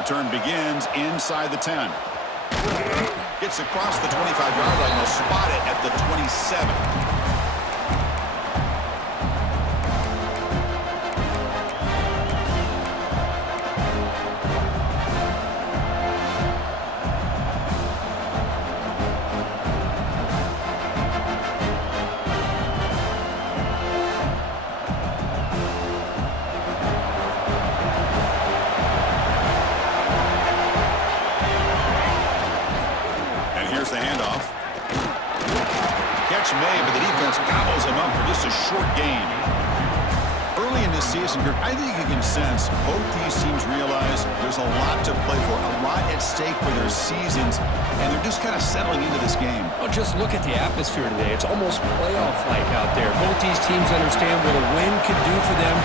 Return begins inside the 10. Gets across the 25-yard line. They'll spot it at the 27. Here's the handoff. Catch made, but the defense gobbles him up for just a short gain. Early in this season, I think you can sense both these teams realize there's a lot to play for, a lot at stake for their seasons, and they're just kind of settling into this game. Well, just look at the atmosphere today. It's almost playoff-like out there. Both these teams understand what a win could do for them,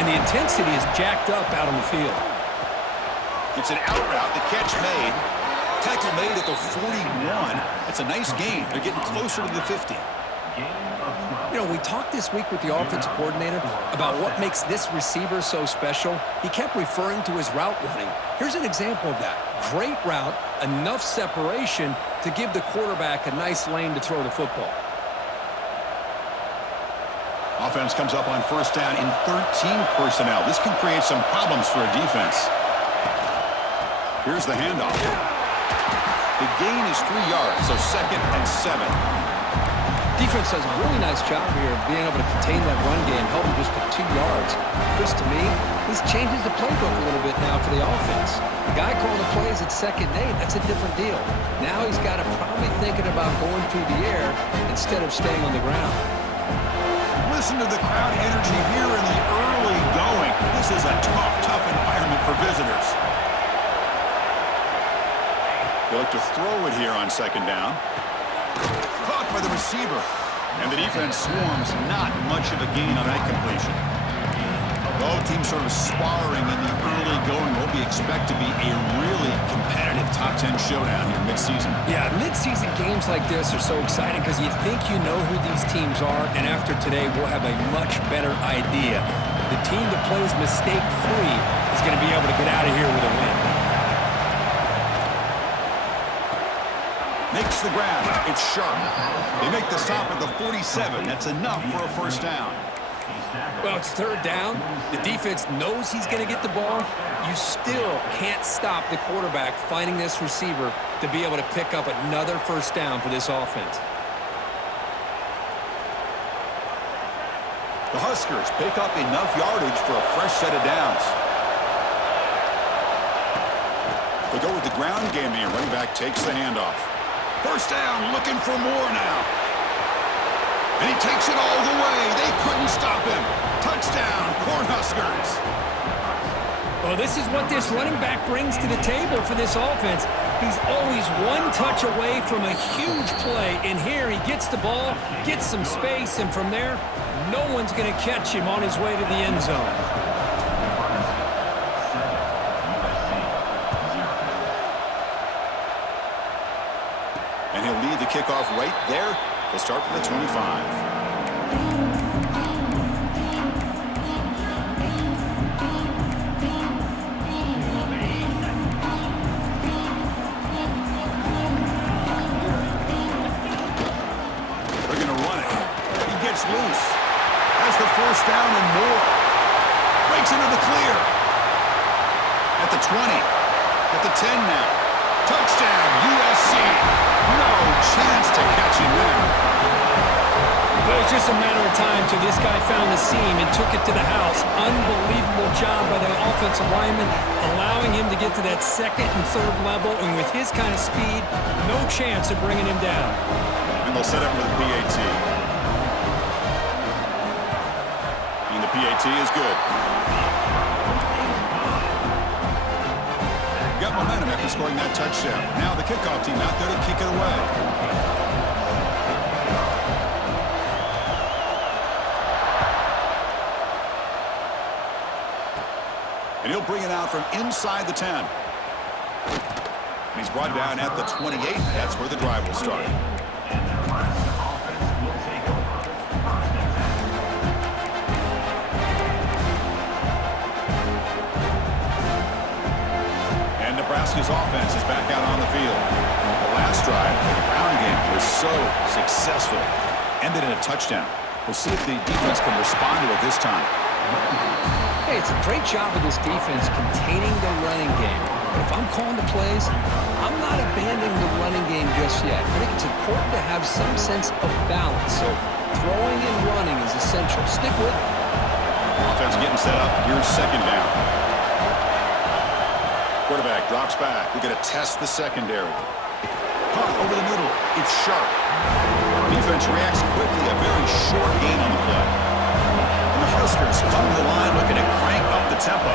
and the intensity is jacked up out on the field. It's an out route. The catch made. Tackle made at the 41. It's a nice gain. They're getting closer to the 50. You know, we talked this week with the offensive coordinator about what makes this receiver so special. He kept referring to his route running. Here's an example of that. Great route, enough separation to give the quarterback a nice lane to throw the football. Offense comes up on first down in 13 personnel. This can create some problems for a defense. Here's the handoff. The gain is 3 yards, so 2nd and 7. Defense does a really nice job here of being able to contain that run game, held him just to 2 yards. Chris, to me, this changes the playbook a little bit now for the offense. The guy calling the plays at 2nd and 8, that's a different deal. Now he's got to probably thinking about going through the air instead of staying on the ground. Listen to the crowd energy here in the early going. This is a tough environment for visitors. They look to throw it here on 2nd down. Caught by the receiver. And the defense swarms. Not much of a gain on that completion. Both teams sort of sparring in the early going. What we expect to be a really competitive top 10 showdown here mid-season. Yeah, mid-season games like this are so exciting because you think you know who these teams are, and after today we'll have a much better idea. The team that plays mistake-free is going to be able to get out of here with a win. Makes the grab. It's sharp. They make the stop at the 47. That's enough for a first down. Well, it's 3rd down. The defense knows he's going to get the ball. You still can't stop the quarterback finding this receiver to be able to pick up another first down for this offense. The Huskers pick up enough yardage for a fresh set of downs. They go with the ground game here. Running back takes the handoff. First down, looking for more now. And he takes it all the way. They couldn't stop him. Touchdown, Cornhuskers. Well, this is what this running back brings to the table for this offense. He's always one touch away from a huge play. And here he gets the ball, gets some space, and from there, no one's going to catch him on his way to the end zone. And he'll lead the kickoff right there. They'll start from the 25. They're going to run it. He gets loose. Has the first down and more. Breaks into the clear. At the 20. At the 10 now. Touchdown, USC. No chance to catch him there. But it was just a matter of time till this guy found the seam and took it to the house. Unbelievable job by the offensive lineman, allowing him to get to that 2nd and 3rd level. And with his kind of speed, no chance of bringing him down. And they'll set up for the PAT. And the PAT is good. Got momentum after scoring that touchdown. Now the kickoff team out there to kick it away. And he'll bring it out from inside the 10. And he's brought down at the 28. That's where the drive will start. And Nebraska's offense is back out on the field. The last drive, the ground game was so successful. Ended in a touchdown. We'll see if the defense can respond to it this time. Hey, it's a great job of this defense containing the running game. But if I'm calling the plays, I'm not abandoning the running game just yet. I think it's important to have some sense of balance. So throwing and running is essential. Stick with it. Offense getting set up. Here's second down. Quarterback drops back. We're going to test the secondary. Caught over the middle. It's sharp. Defense reacts quickly. A very short gain on the play. And the Huskers come to the line looking to crank up the tempo.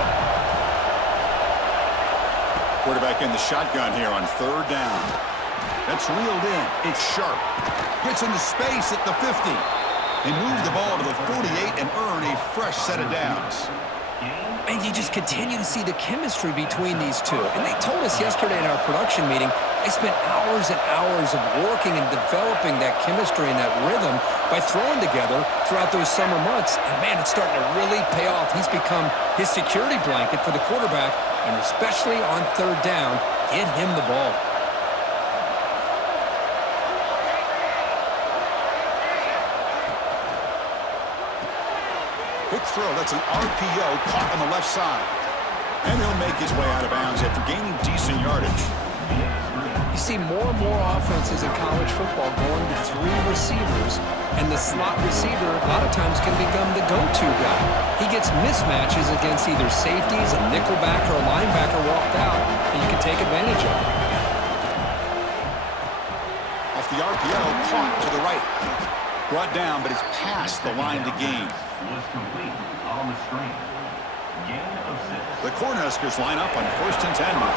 Quarterback in the shotgun here on third down. That's reeled in. It's sharp. Gets into space at the 50. They move the ball to the 48 and earn a fresh set of downs. And you just continue to see the chemistry between these two. And they told us yesterday in our production meeting, they spent hours and hours of working and developing that chemistry and that rhythm by throwing together throughout those summer months. And, man, it's starting to really pay off. He's become his security blanket for the quarterback, and especially on third down, get him the ball. Quick throw. That's an RPO caught on the left side. And he'll make his way out of bounds after gaining decent yardage. You see more and more offenses in college football going to three receivers, and the slot receiver a lot of times can become the go-to guy. He gets mismatches against either safeties, a nickelback, or a linebacker walked out, and you can take advantage of it. Off the RPO, caught to the right. Brought down, but it's past the line to gain. Was complete on the screen. Gain of 6. The Cornhuskers line up on 1st and 10 now.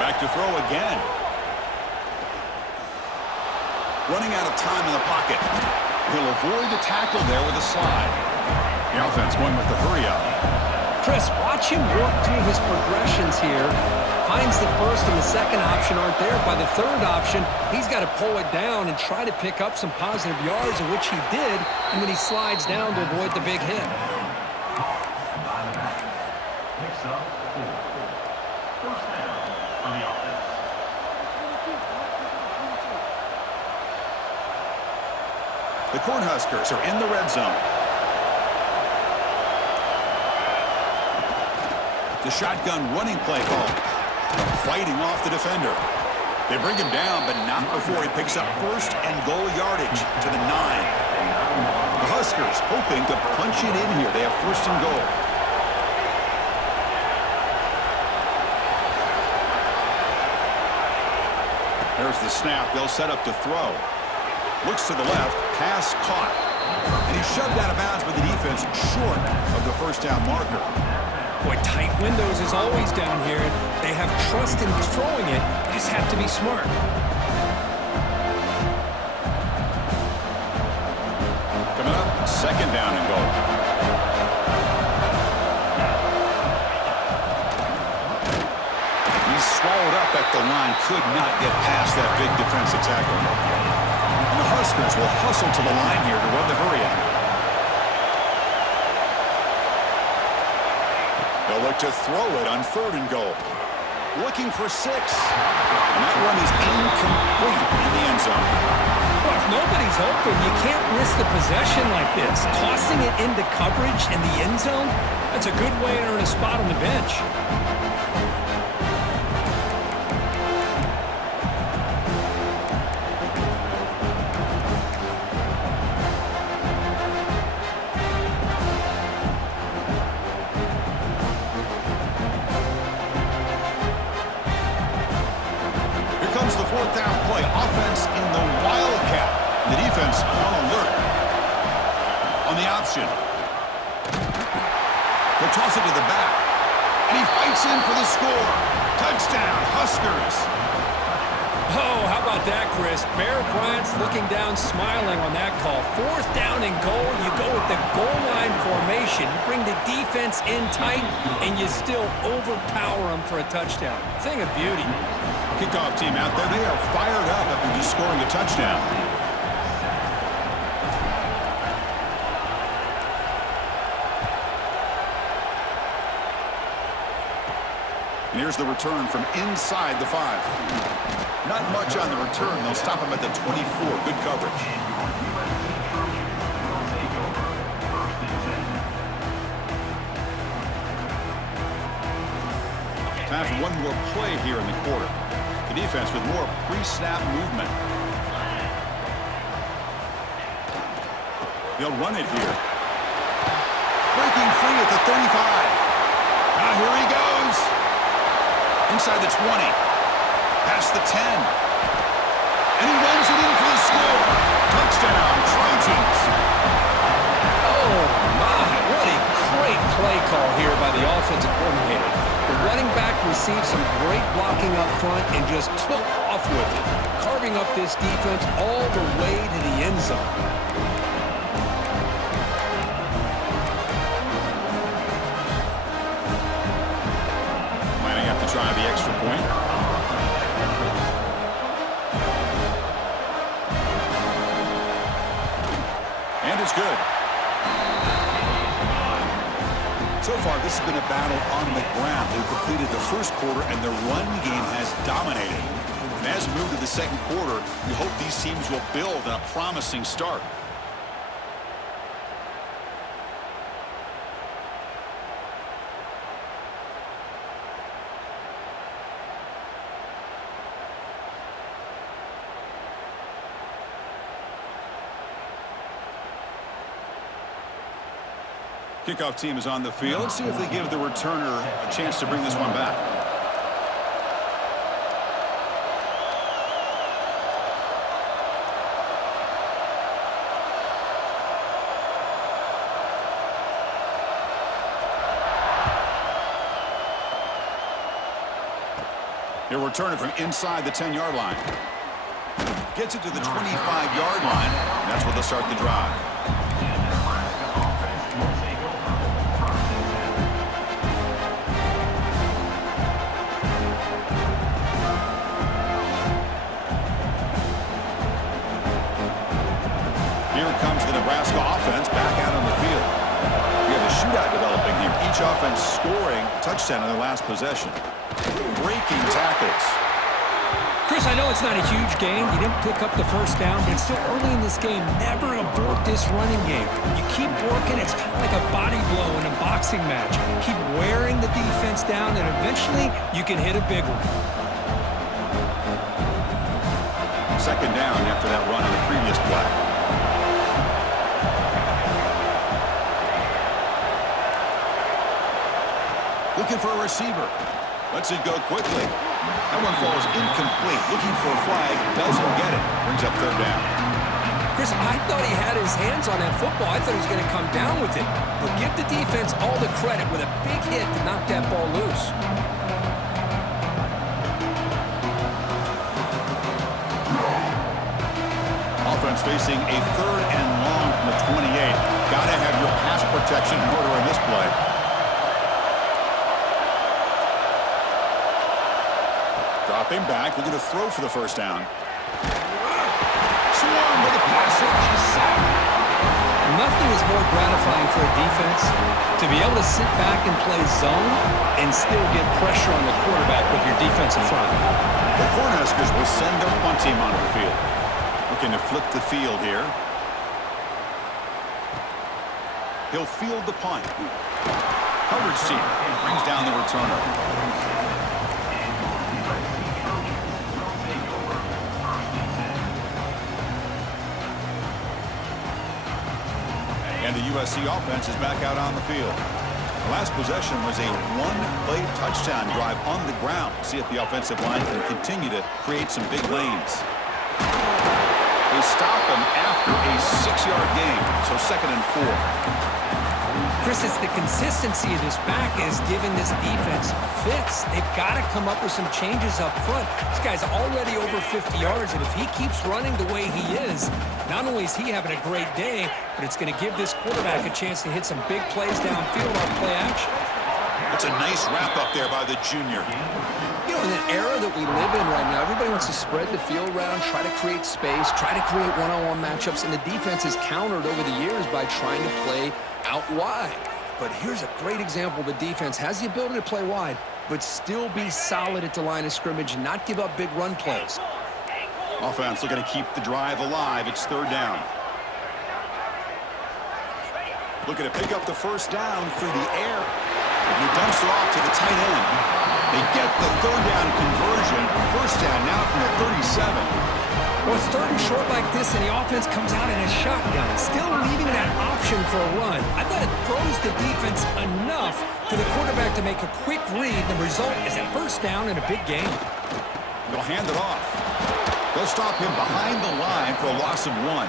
Back to throw again. Running out of time in the pocket. He'll avoid the tackle there with a slide. The offense going with the hurry up. Chris, watch him work through his progressions here. Finds the first and the second option aren't there. By the third option, he's got to pull it down and try to pick up some positive yards, of which he did, and then he slides down to avoid the big hit. Picks up 4. First down for the offense. The Cornhuskers are in the red zone. The shotgun running play call. Fighting off the defender. They bring him down, but not before he picks up first and goal yardage to the 9. The Huskers hoping to punch it in here. They have first and goal. There's the snap. They'll set up to throw. Looks to the left. Pass caught. And he's shoved out of bounds by the defense short of the first down marker. Boy, tight windows is always down here. They have trust in throwing it. They just have to be smart. Coming up, second down and goal. He's swallowed up at the line. Could not get past that big defensive tackle. And the Huskers will hustle to the line here to run the hurry out. They'll look to throw it on third and goal. Looking for 6. And that one is incomplete in the end zone. Well, if nobody's open, you can't risk the possession like this. Tossing it into coverage in the end zone, that's a good way to earn a spot on the bench. They'll toss it to the back. And he fights in for the score. Touchdown, Huskers. Oh, how about that, Chris? Bear Bryant's looking down, smiling on that call. 4th down and goal. You go with the goal line formation. You bring the defense in tight, and you still overpower them for a touchdown. Thing of beauty. Kickoff team out there. They are fired up after just scoring a touchdown. And here's the return from inside the 5. Not much on the return. They'll stop him at the 24. Good coverage. Time for one more play here in the quarter. The defense with more pre-snap movement. They'll run it here. Breaking free at the 35. Now here he goes. Inside the 20. Past the 10. And he runs it in for the score. Touchdown, Trojans. Oh, my. What a great play call here by the offensive coordinator. The running back received some great blocking up front and just took off with it, carving up this defense all the way to the end zone. Might have to try the extra point. And it's good. So far, this has been a battle on the ground. They've completed the first quarter, and the run game has dominated. And as we move to the second quarter, we hope these teams will build on a promising start. Kickoff team is on the field. Let's see if they give the returner a chance to bring this one back. He'll return it from inside the 10-yard line. Gets it to the 25-yard line. That's where they'll start the drive. Here comes the Nebraska offense back out on the field. We have a shootout developing here. Each offense scoring a touchdown in their last possession. Breaking tackles. Chris, I know it's not a huge game. You didn't pick up the first down, but it's still early in this game. Never abort this running game. You keep working. It's kind of like a body blow in a boxing match. Keep wearing the defense down, and eventually you can hit a big one. Second down after that run on the previous play. Looking for a receiver. Lets it go quickly. That one falls incomplete. Looking for a flag. Doesn't get it. Brings up third down. Chris, I thought he had his hands on that football. I thought he was going to come down with it. But give the defense all the credit with a big hit to knock that ball loose. Offense facing a third and long from the 28. Got to have your pass protection in order in this play. Dropping back, looking to throw for the first down. Swarmed by the passer. Nothing is more gratifying for a defense to be able to sit back and play zone and still get pressure on the quarterback with your defensive front. The Cornhuskers will send their punt team onto the field. Looking to flip the field here. He'll field the punt. Coverage team brings down the returner. And the USC offense is back out on the field. The last possession was a one-play touchdown drive on the ground. See if the offensive line can continue to create some big lanes. They stop him after a 6-yard gain, so 2nd and 4. Chris, it's the consistency of this back is giving this defense fits. They've got to come up with some changes up front. This guy's already over 50 yards, and if he keeps running the way he is, not only is he having a great day, but it's going to give this quarterback a chance to hit some big plays downfield on play action. That's a nice wrap up there by the junior. You know, in an era that we live in right now, everybody wants to spread the field around, try to create space, try to create one-on-one matchups, and the defense has countered over the years by trying to play out wide. But here's a great example. The defense has the ability to play wide, but still be solid at the line of scrimmage and not give up big run plays. Offense looking to keep the drive alive. It's third down. Looking to pick up the first down through the air. And he dumps it off to the tight end. They get the third down conversion. First down now from the 37. Well, it's third and short like this, and the offense comes out in a shotgun, still leaving that option for a run. I thought it throws the defense enough for the quarterback to make a quick read. The result is a first down in a big game. They'll hand it off. They'll stop him behind the line for a loss of 1.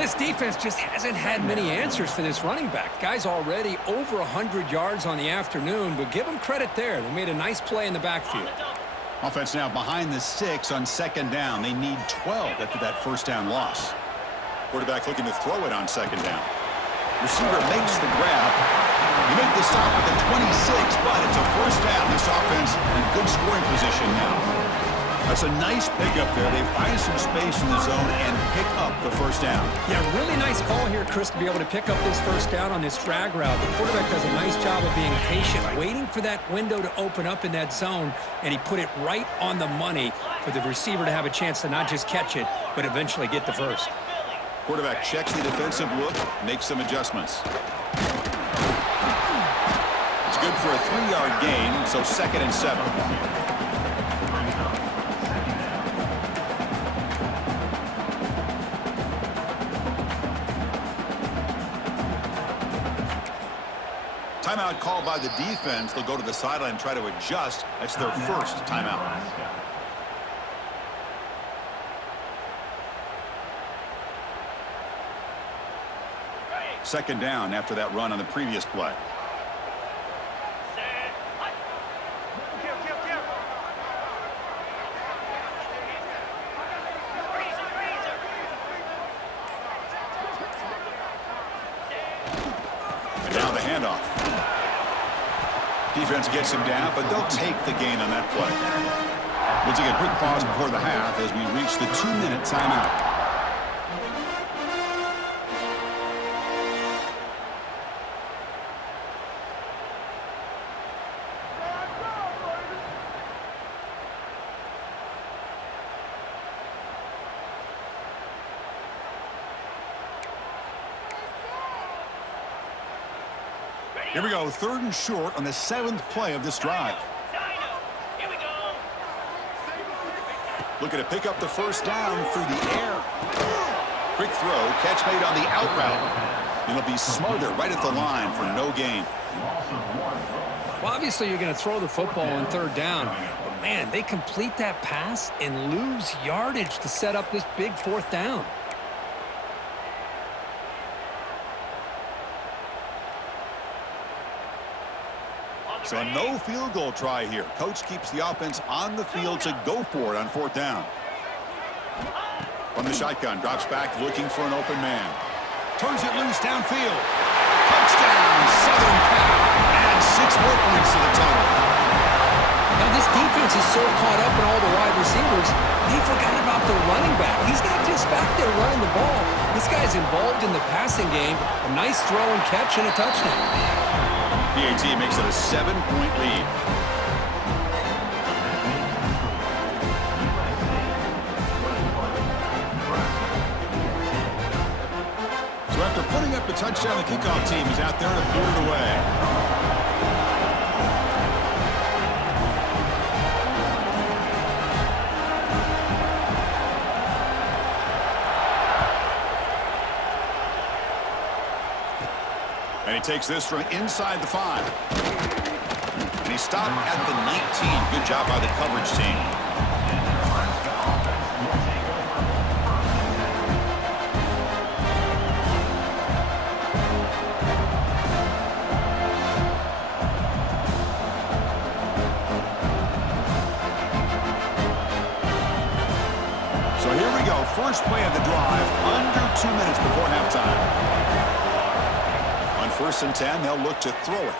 This defense just hasn't had many answers for this running back. Guy's already over 100 yards on the afternoon, but give him credit there. They made a nice play in the backfield. Offense now behind the 6 on second down. They need 12 after that first down loss. Quarterback looking to throw it on second down. Receiver makes the grab. You make the stop at the 26, but it's a first down. This offense in good scoring position now. That's a nice pickup there. They find some space in the zone and pick up the first down. Yeah, really nice call here, Chris, to be able to pick up this first down on this drag route. The quarterback does a nice job of being patient, waiting for that window to open up in that zone, and he put it right on the money for the receiver to have a chance to not just catch it, but eventually get the first. Quarterback checks the defensive look, makes some adjustments. It's good for a 3-yard gain, so second and 7. Timeout called by the defense. They'll go to the sideline and try to adjust. That's their first timeout. Second down after that run on the previous play. And now the handoff. Defense gets him down, but they'll take the gain on that play. We'll take a quick pause before the half as we reach the 2-minute timeout. Here we go, third and short on the 7th play of this drive. Here we go. Looking to pick up the first down through the air. Quick throw, catch made on the out route. It'll be smothered right at the line for no gain. Well, obviously you're going to throw the football on third down, but man, they complete that pass and lose yardage to set up this big fourth down. So no field goal try here. Coach keeps the offense on the field to go for it on fourth down. From the shotgun, drops back looking for an open man. Turns it loose downfield. Touchdown, Southern Cal. Adds 6 more points to the total. Now this defense is so caught up in all the wide receivers, they forgot about the running back. He's not just back there running the ball. This guy's involved in the passing game. A nice throw and catch and a touchdown. PAT makes it a 7-point lead. So after putting up a touchdown, the kickoff team is out there to boot it away. And he takes this from inside the 5. And he stopped at the 19. Good job by the coverage team. So here we go. First play of the drive. Under 2 minutes before halftime. On 1st and 10, they'll look to throw it.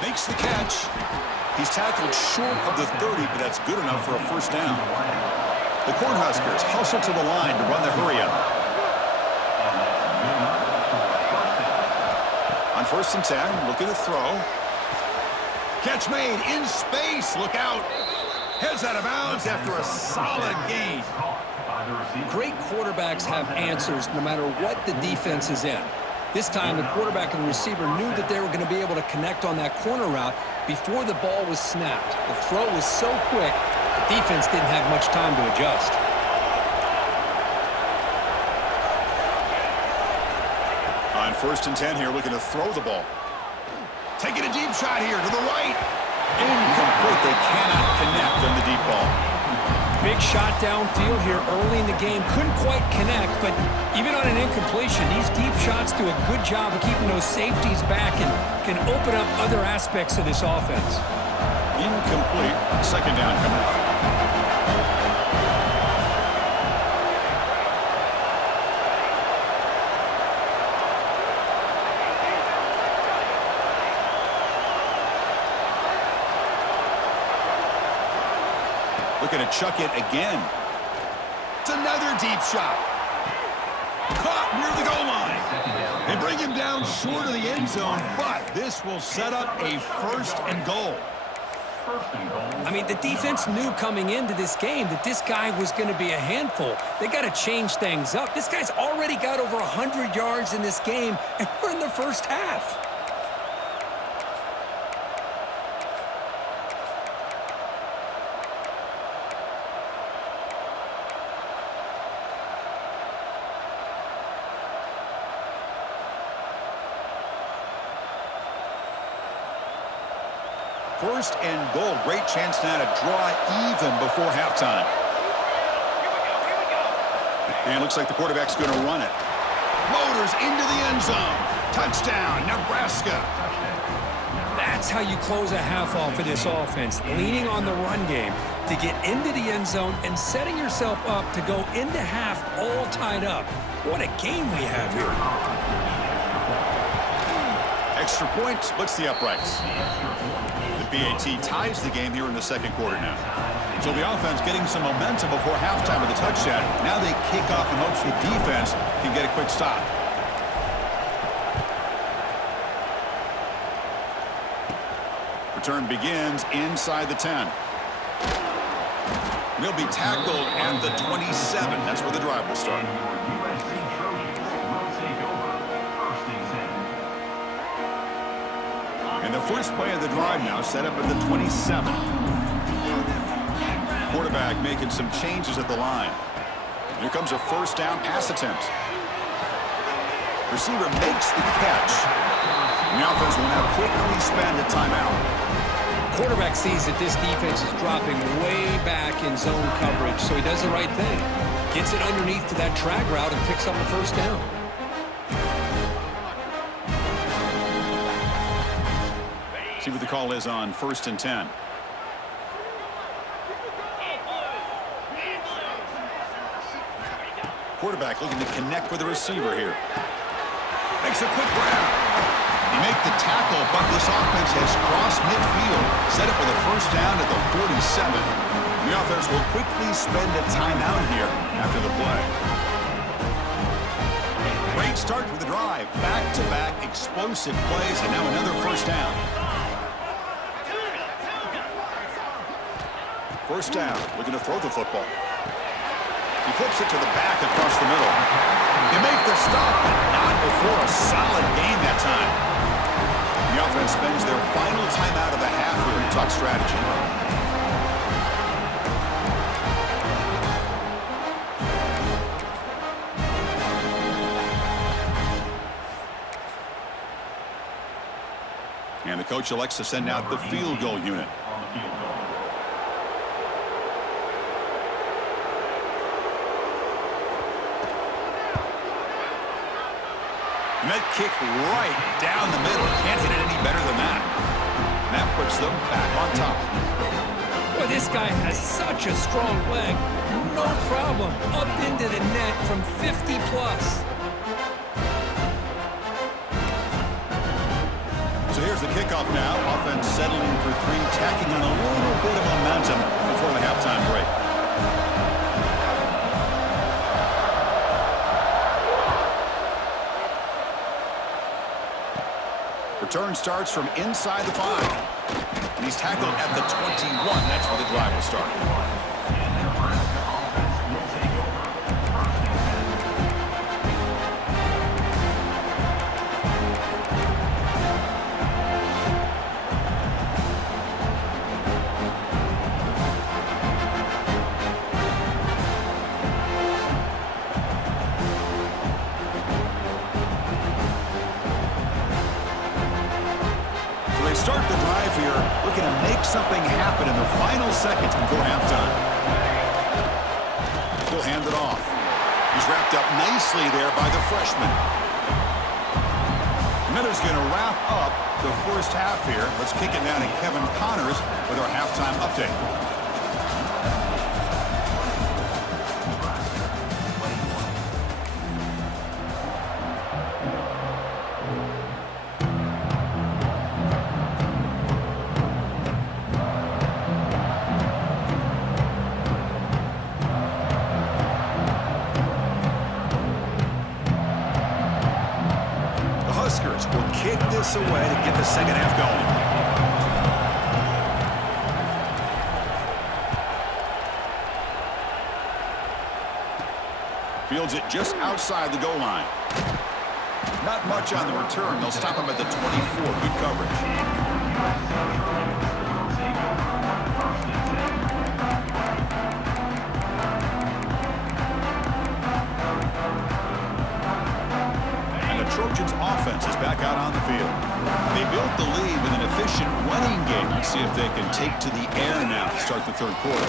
Makes the catch. He's tackled short of the 30, but that's good enough for a first down. The Cornhuskers hustle to the line to run the hurry-up. On 1st and 10, looking to throw. Catch made in space. Look out. Heads out of bounds after a solid gain. Great quarterbacks have answers no matter what the defense is in. This time, the quarterback and the receiver knew that they were going to be able to connect on that corner route before the ball was snapped. The throw was so quick, the defense didn't have much time to adjust. On 1st and 10 here, looking to throw the ball. Taking a deep shot here to the right. Incomplete. They cannot connect on the deep ball. Big shot downfield here early in the game. Couldn't quite connect, but even on an incompletion, these deep shots do a good job of keeping those safeties back and can open up other aspects of this offense. Incomplete. 2nd down coming up. Looking to chuck it again. It's another deep shot. Caught near the goal line. They bring him down short of the end zone, but this will set up a 1st and goal. I mean, the defense knew coming into this game that this guy was going to be a handful. They got to change things up. This guy's already got over 100 yards in this game, and we're in the first half. First and goal. Great chance now to draw even before halftime. And it looks like the quarterback's going to run it. Motors into the end zone. Touchdown, Nebraska. That's how you close a half off of this offense, leaning on the run game to get into the end zone and setting yourself up to go into half all tied up. What a game we have here. Extra point splits the uprights. The BAT ties the game here in the 2nd quarter now. So the offense getting some momentum before halftime with a touchdown. Now they kick off in hopes the defense can get a quick stop. Return begins inside the 10. They'll be tackled at the 27. That's where the drive will start. And the first play of the drive now set up at the 27. Quarterback making some changes at the line. Here comes a 1st down pass attempt. Receiver makes the catch. And the offense will now quickly spend a timeout. Quarterback sees that this defense is dropping way back in zone coverage, so he does the right thing. Gets it underneath to that drag route and picks up a 1st down. See what the call is on 1st and 10. Quarterback looking to connect with the receiver here. Makes a quick grab. He make the tackle, but this offense has crossed midfield. Set up with a 1st down at the 47. The offense will quickly spend a timeout here after the play. Great start with the drive. Back-to-back explosive plays, and now another 1st down. 1st down, looking to throw the football. He flips it to the back across the middle. They make the stop, but not before a solid game that time. The offense spends their final timeout of the half here to talk strategy. And the coach elects to send out the field goal unit. And that kick right down the middle. Can't hit it any better than that. And that puts them back on top. Boy, this guy has such a strong leg. No problem. Up into the net from 50 plus. So here's the kickoff now. Offense settling for 3, tacking on a little bit of momentum before the halftime break. Return starts from inside the 5. And he's tackled at the 21. That's where the drive will start. And Nebraska offense will take over. First and 10. So they start the drive here, looking to make something happen in the final seconds before halftime. He'll hand it off. He's wrapped up nicely there by the freshman. Miller's going to wrap up the first half here. Let's kick it down to Kevin Connors with our halftime update. Huskers will kick this away to get the second half going. Fields it just outside the goal line. Not much on the return. They'll stop him at the 24. Good coverage. Trojans offense is back out on the field. They built the lead with an efficient running game. Let's see if they can take to the air now to start the third quarter.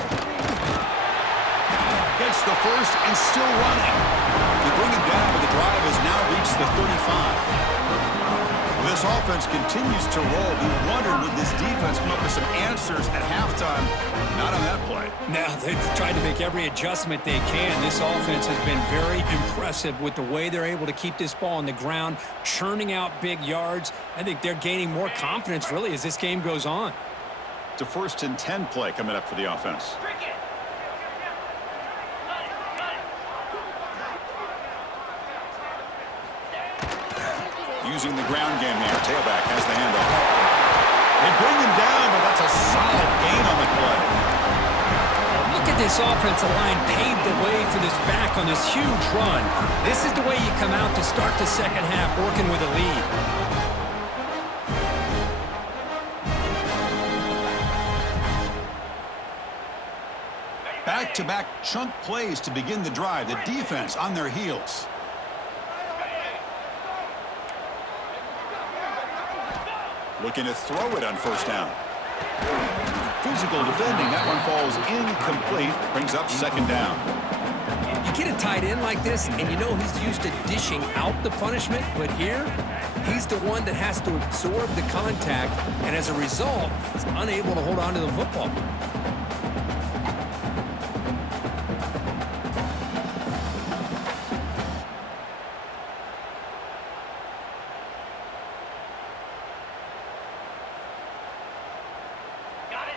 Gets the first and still running. They bring it down, but the drive has now reached the 35. This offense continues to roll. We wondered, would this defense come up with some answers at halftime? Not on that play. Now they've tried to make every adjustment they can. This offense has been very impressive with the way they're able to keep this ball on the ground, churning out big yards. I think they're gaining more confidence, really, as this game goes on. It's a 1st and 10 play coming up for the offense. Using the ground game here. Tailback has the handoff. They bring him down, but that's a solid gain on the play. Look at this offensive line paved the way for this back on this huge run. This is the way you come out to start the second half, working with a lead. Back-to-back chunk plays to begin the drive. The defense on their heels. Looking to throw it on first down. Physical defending. That one falls incomplete. Brings up second down. You get a tight end like this, and you know he's used to dishing out the punishment, but here, he's the one that has to absorb the contact, and as a result, he's unable to hold on to the football.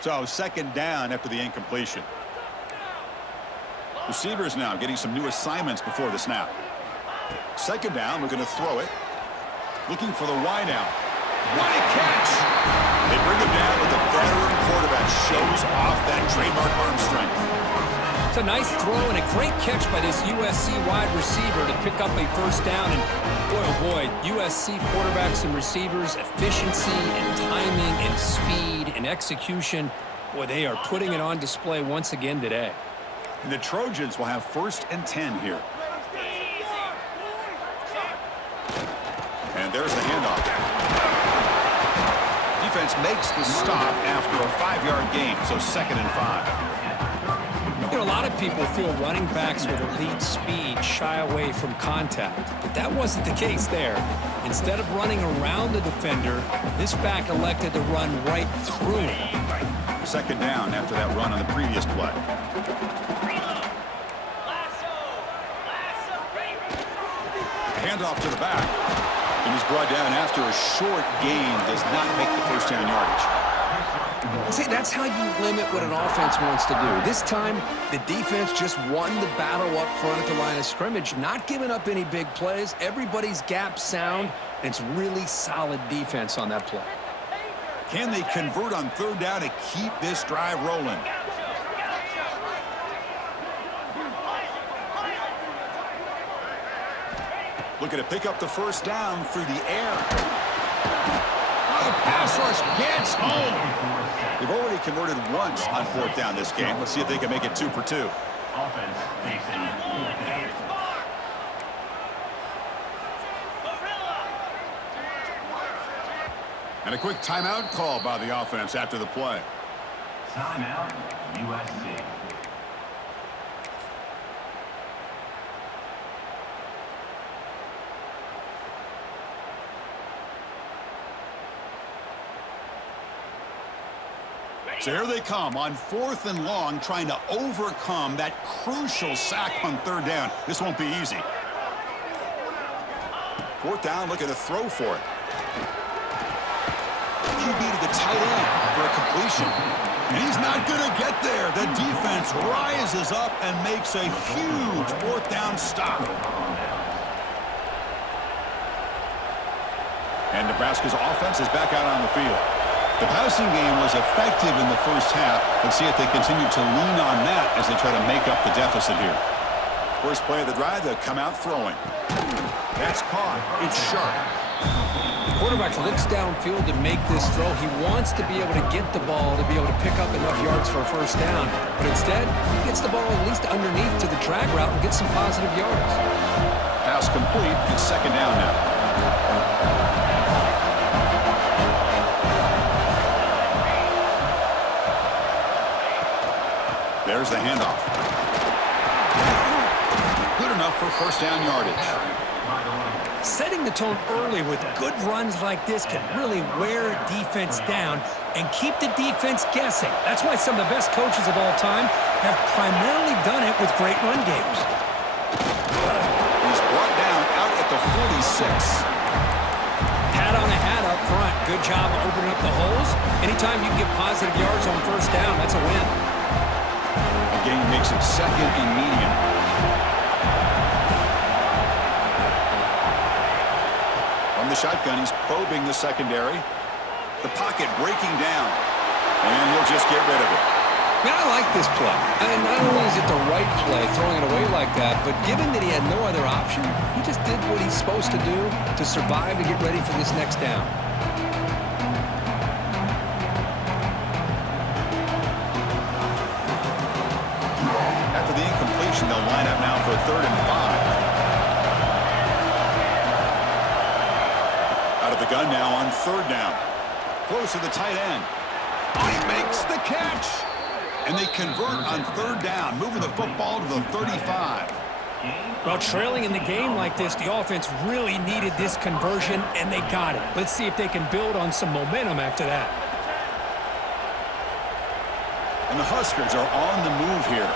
So second down after the incompletion. Receivers now getting some new assignments before the snap. Second down, we're going to throw it. Looking for the wide out. What a catch! They bring him down, but the veteran quarterback shows off that trademark arm strength. It's a nice throw and a great catch by this USC wide receiver to pick up a first down. And boy, oh boy, USC quarterbacks and receivers, efficiency and timing and speed and execution. Boy, they are putting it on display once again today. And the Trojans will have 1st and 10 here. And there's the handoff. Defense makes the stop after a 5-yard gain, so 2nd and 5. You know, a lot of people feel running backs with elite speed shy away from contact, but that wasn't the case there. Instead of running around the defender, this back elected to run right through him. Second down after that run on the previous play. Handoff to the back. And he's brought down after a short gain. Does not make the first down yardage. See, that's how you limit what an offense wants to do. This time, the defense just won the battle up front at the line of scrimmage, not giving up any big plays. Everybody's gap sound, and it's really solid defense on that play. Can they convert on third down to keep this drive rolling? Looking to pick up the first down through the air. Oh, the pass rush gets home. They've already converted once on fourth down this game. Let's see if they can make it 2 for 2. Offense facing And a quick timeout call by the offense after the play. timeout, USC. So here they come on 4th and long, trying to overcome that crucial sack on third down. This won't be easy. 4th down, looking to throw for it. QB to the tight end for a completion. And he's not going to get there. The defense rises up and makes a huge 4th down stop. And Nebraska's offense is back out on the field. The passing game was effective in the first half. Let's see if they continue to lean on that as they try to make up the deficit here. First play of the drive, they'll come out throwing. That's caught. It's sharp. The quarterback looks downfield to make this throw. He wants to be able to get the ball to be able to pick up enough yards for a first down. But instead, he gets the ball at least underneath to the drag route and gets some positive yards. Pass complete. It's second down now. There's the handoff. Good enough for first down yardage. Setting the tone early with good runs like this can really wear defense down and keep the defense guessing. That's why some of the best coaches of all time have primarily done it with great run games. He's brought down out at the 46. Hat on a hat up front. Good job opening up the holes. Anytime you can get positive yards on first down, that's a win. The game makes it second and medium. From the shotgun, he's probing the secondary. The pocket breaking down. And he'll just get rid of it. Yeah, I like this play. And not only is it the right play, throwing it away like that, but given that he had no other option, he just did what he's supposed to do to survive and get ready for this next down. After the incompletion, they'll line up now for 3rd and 5. Out of the gun now on 3rd down. Close to the tight end. Oh, he makes the catch. And they convert on 3rd down, moving the football to the 35. Well, trailing in the game like this, the offense really needed this conversion, and they got it. Let's see if they can build on some momentum after that. And the Huskers are on the move here.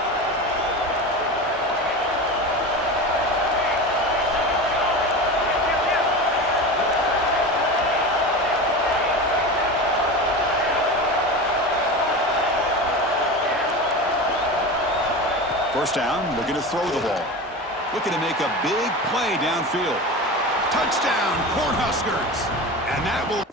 First down, looking to throw the ball. Looking to make a big play downfield. Touchdown, Cornhuskers! And that will...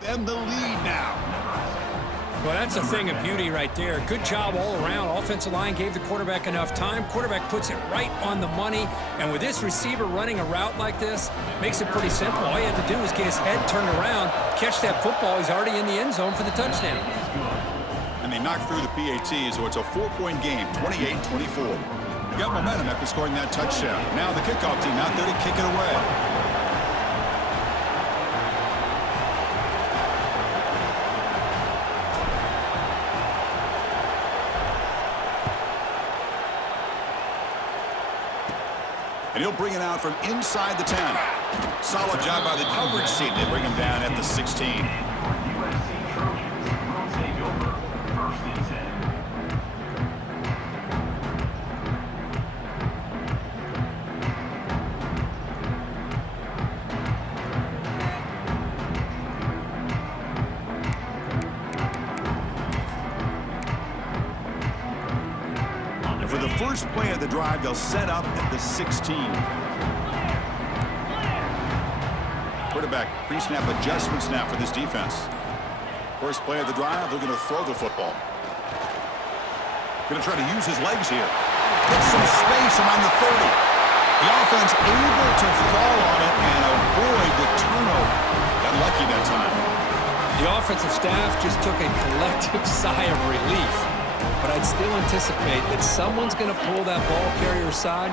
them the lead now. Well, that's a thing of beauty right there. Good job all around. Offensive line gave the quarterback enough time. Quarterback puts it right on the money. And with this receiver running a route like this, makes it pretty simple. All you have to do is get his head turned around, catch that football. He's already in the end zone for the touchdown. And they knock through the PAT, so it's a 4-point game, 28-24. Got momentum after scoring that touchdown. Now the kickoff team out there to kick it away. And he'll bring it out from inside the 10. Solid job by the coverage team. They bring him down at the 16. For the first play of the drive, they'll set up at the 16. Quarterback pre-snap adjustments now for this defense. First play of the drive, they're going to throw the football. Going to try to use his legs here. Get some space around the 30. The offense able to fall on it and avoid the turnover. Got lucky that time. The offensive staff just took a collective sigh of relief. But I'd still anticipate that someone's going to pull that ball carrier aside,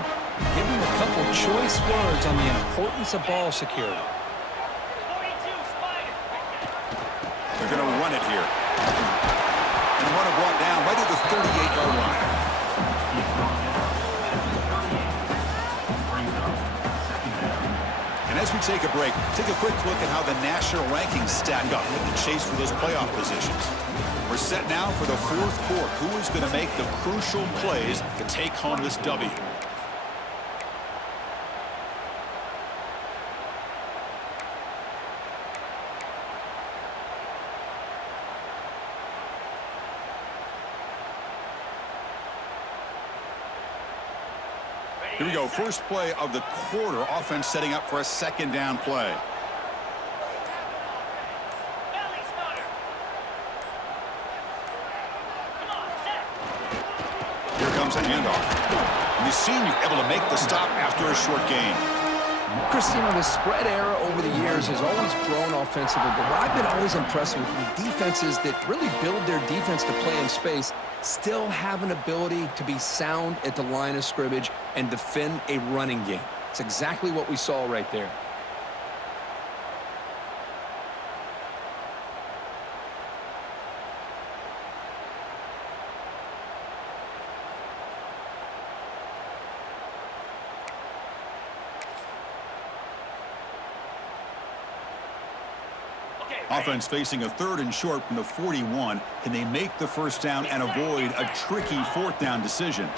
give him a couple choice words on the importance of ball security. They're going to run it here. And run it brought down right at the 38-yard line. And as we take a break, take a quick look at how the national rankings stack up in the chase for those playoff positions. We're set now for the fourth quarter. Who is going to make the crucial plays to take home this W? Here we go. First play of the quarter. Offense setting up for a second down play. Here comes a handoff. And the senior able to make the stop after a short gain. Chris, you know, the spread era over the years has always grown offensively, but what I've been always impressed with defenses that really build their defense to play in space still have an ability to be sound at the line of scrimmage and defend a running game. It's exactly what we saw right there. Offense facing a 3rd and short from the 41. Can they make the first down and avoid a tricky 4th down decision?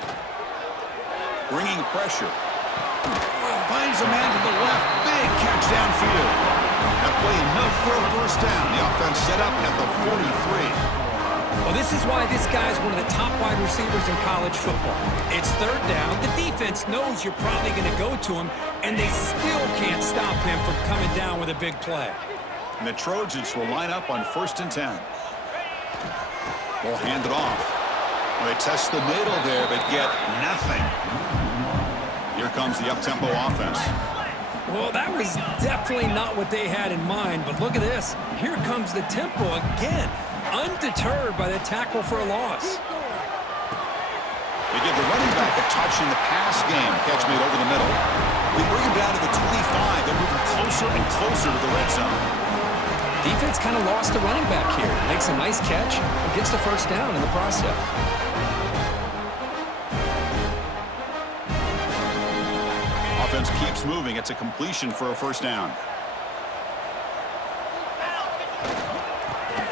Bringing pressure. Finds a man to the left. Big catch downfield. That play enough for a first down. The offense set up at the 43. Well, this is why this guy's one of the top wide receivers in college football. It's 3rd down. The defense knows you're probably going to go to him, and they still can't stop him from coming down with a big play. And the Trojans will line up on 1st and 10. We'll hand it off. Well, they test the middle there, but get nothing. Here comes the up-tempo offense. Well, that was definitely not what they had in mind, but look at this. Here comes the tempo again, undeterred by the tackle for a loss. They give the running back a touch in the pass game. Catch made over the middle. We bring him down to the 25. They're moving closer and closer to the red zone. Defense kind of lost the running back here. Makes a nice catch and gets the first down in the process. Offense keeps moving. It's a completion for a first down.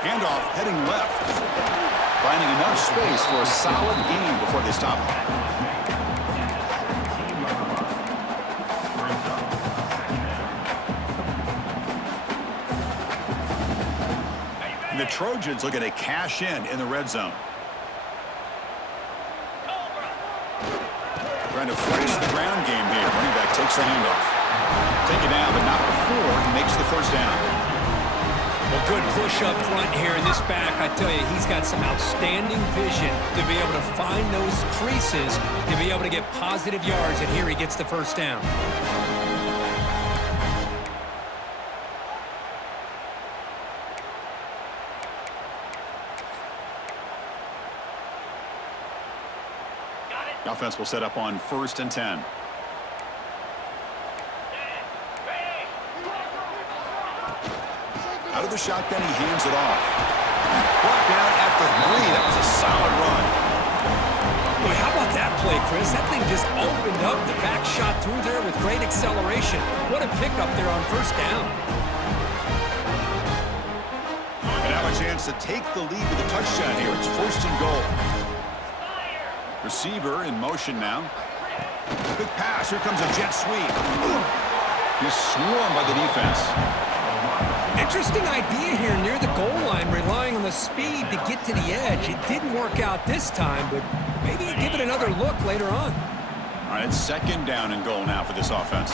Handoff heading left. Finding enough space for a solid gain before they stop him. The Trojans looking to cash in the red zone. Trying to force the ground game here. Running back takes the handoff. Take it down, but not before he makes the first down. Well, good push up front here in this back. I tell you, he's got some outstanding vision to be able to find those creases, to be able to get positive yards, and here he gets the first down. The offense will set up on 1st and 10. Out of the shotgun, he hands it off. Brought down at the 3. That was a solid run. Boy, how about that play, Chris? That thing just opened up. The back shot through there with great acceleration. What a pickup there on first down. And now a chance to take the lead with a touchdown here. It's 1st and goal. Receiver in motion now. Quick pass. Here comes a jet sweep. He's swarmed by the defense. Interesting idea here near the goal line, relying on the speed to get to the edge. It didn't work out this time, but maybe give it another look later on. All right, it's 2nd down and goal now for this offense.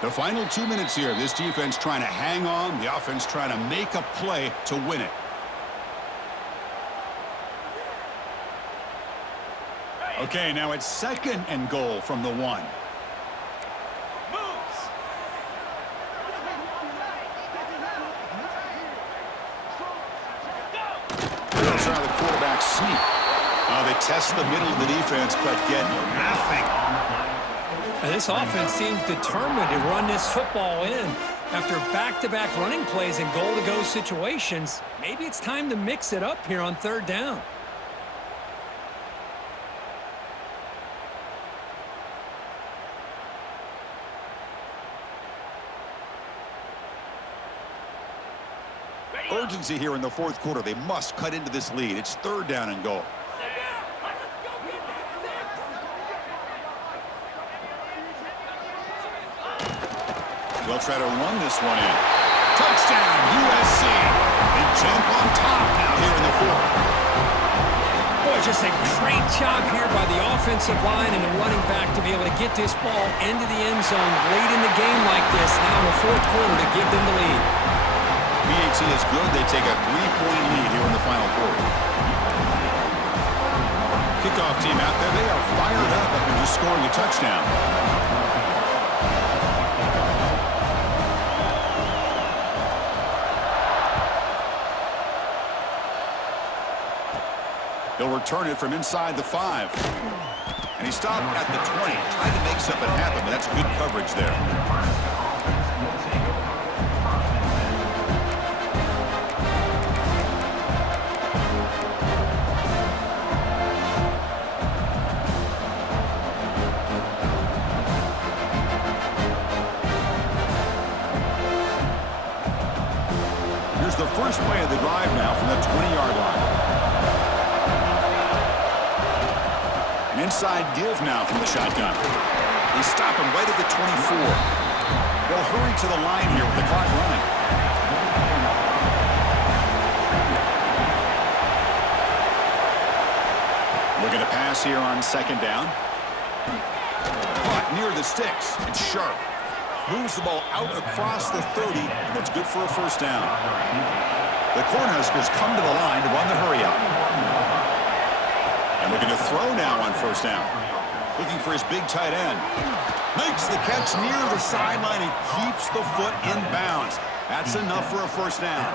The final 2 minutes here. This defense trying to hang on. The offense trying to make a play to win it. Okay, now it's 2nd and goal from the 1. Those are the quarterback sneak. They test the middle of the defense, but get nothing. And this offense seems determined to run this football in. After back-to-back running plays and goal-to-go situations, maybe it's time to mix it up here on 3rd down. Urgency here in the 4th quarter. They must cut into this lead. It's 3rd down and goal. They'll try to run this one in. Touchdown, USC. They jump on top now here in the 4th. Boy, just a great job here by the offensive line and the running back to be able to get this ball into the end zone late in the game like this now in the 4th quarter to give them the lead. PAT is good. They take a 3-point lead here in the final quarter. Kickoff team out there. They are fired up after just scoring a touchdown. They'll return it from inside the 5. And he stopped at the 20. Tried to make something happen, but that's good coverage there. Here's the first play of the drive now from the 20-yard line. An inside give now from the shotgun. They stop him right at the 24. They'll hurry to the line here with the clock running. Looking to pass here on 2nd down. Caught near the sticks. It's sharp. Moves the ball out across the 30, and that's good for a 1st down. The Cornhuskers come to the line to run the hurry up. And looking to throw now on 1st down. Looking for his big tight end. Makes the catch near the sideline and keeps the foot in bounds. That's enough for a 1st down.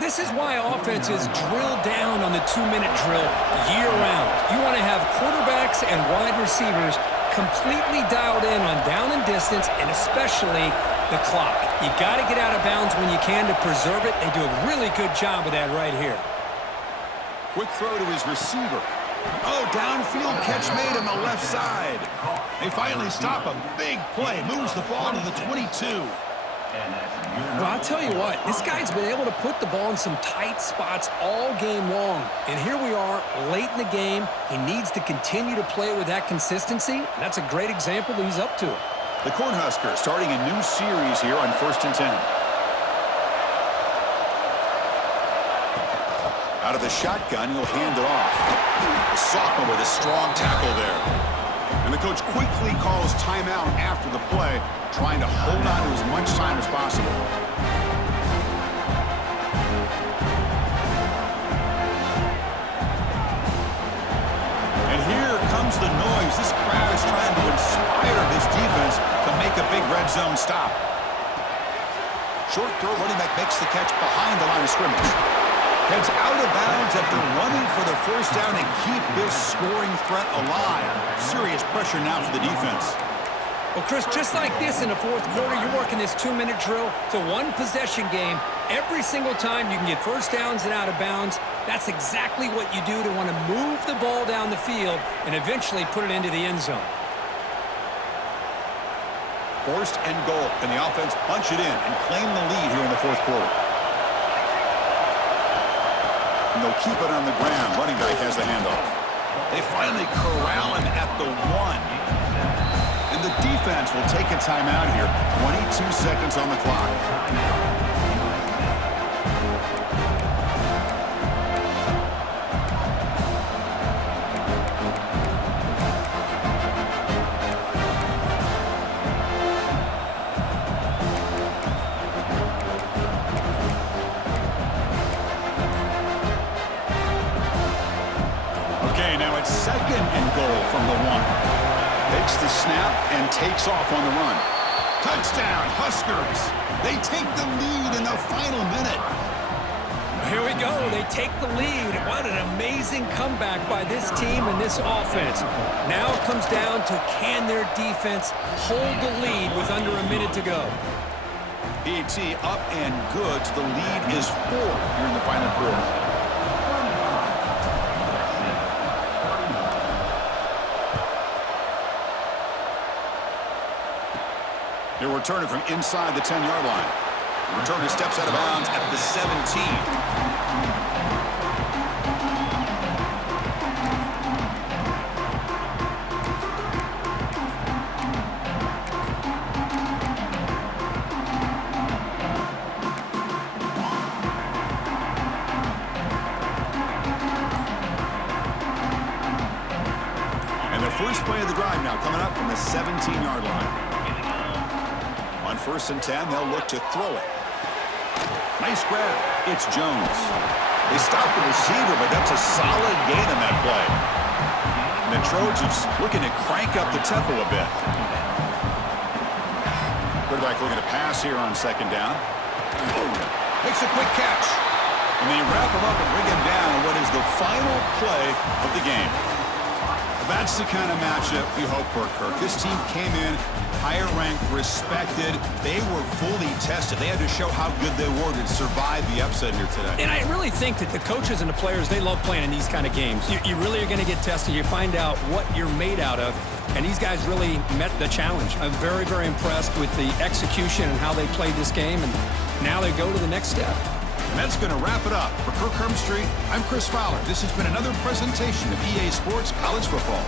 This is why offenses drill down on the 2-minute drill year-round. You want to have quarterbacks and wide receivers completely dialed in on down and distance, and especially the clock. You got to get out of bounds when you can to preserve it. They do a really good job of that right here. Quick throw to his receiver. Oh, downfield catch made on the left side. They finally stop a big play. Moves the ball to the 22. Well, I'll tell you what, this guy's been able to put the ball in some tight spots all game long. And here we are, late in the game. He needs to continue to play with that consistency. And that's a great example that he's up to it. The Cornhuskers starting a new series here on 1st and 10. Out of the shotgun, he'll hand it off. The sophomore with a strong tackle there. And the coach quickly calls timeout after the play, trying to hold on to as much time as possible. And here comes the noise. This crowd is trying to inspire this defense to make a big red zone stop. Short throw, running back makes the catch behind the line of scrimmage. Heads out of bounds after running for the first down and keep this scoring threat alive. Serious pressure now for the defense. Well, Chris, just like this in the fourth quarter, you're working this 2-minute drill. It's a one-possession game. Every single time you can get first downs and out of bounds, that's exactly what you do to want to move the ball down the field and eventually put it into the end zone. First and goal, and the offense punch it in and claim the lead here in the fourth quarter. And they'll keep it on the ground. Running back has the handoff. They finally corral him at the 1. And the defense will take a timeout here. 22 seconds on the clock. Second and goal from the 1. Takes the snap and takes off on the run. Touchdown, Huskers. They take the lead in the final minute. Here we go. They take the lead. What an amazing comeback by this team and this offense. Now it comes down to can their defense hold the lead with under a minute to go. PAT up and good. The lead is 4 here in the final quarter. They're returning from inside the 10-yard line. The returner steps out of bounds at the 17. And the first play of the drive now coming up from the 17-yard line. On 1st and 10, they'll look to throw it. Nice grab. It's Jones. They stop the receiver, but that's a solid gain on that play. And the Trojans looking to crank up the tempo a bit. Quarterback looking to pass here on 2nd down. Makes a quick catch. And they wrap him up and bring him down on what is the final play of the game. That's the kind of matchup you hope for, Kirk. This team came in higher ranked, respected. They were fully tested. They had to show how good they were to survive the upset here today. And I really think that the coaches and the players, they love playing in these kind of games. You really are going to get tested. You find out what you're made out of. And these guys really met the challenge. I'm very, very impressed with the execution and how they played this game. And now they go to the next step. And that's going to wrap it up. For Kirk Street, I'm Chris Fowler. This has been another presentation of EA Sports College Football.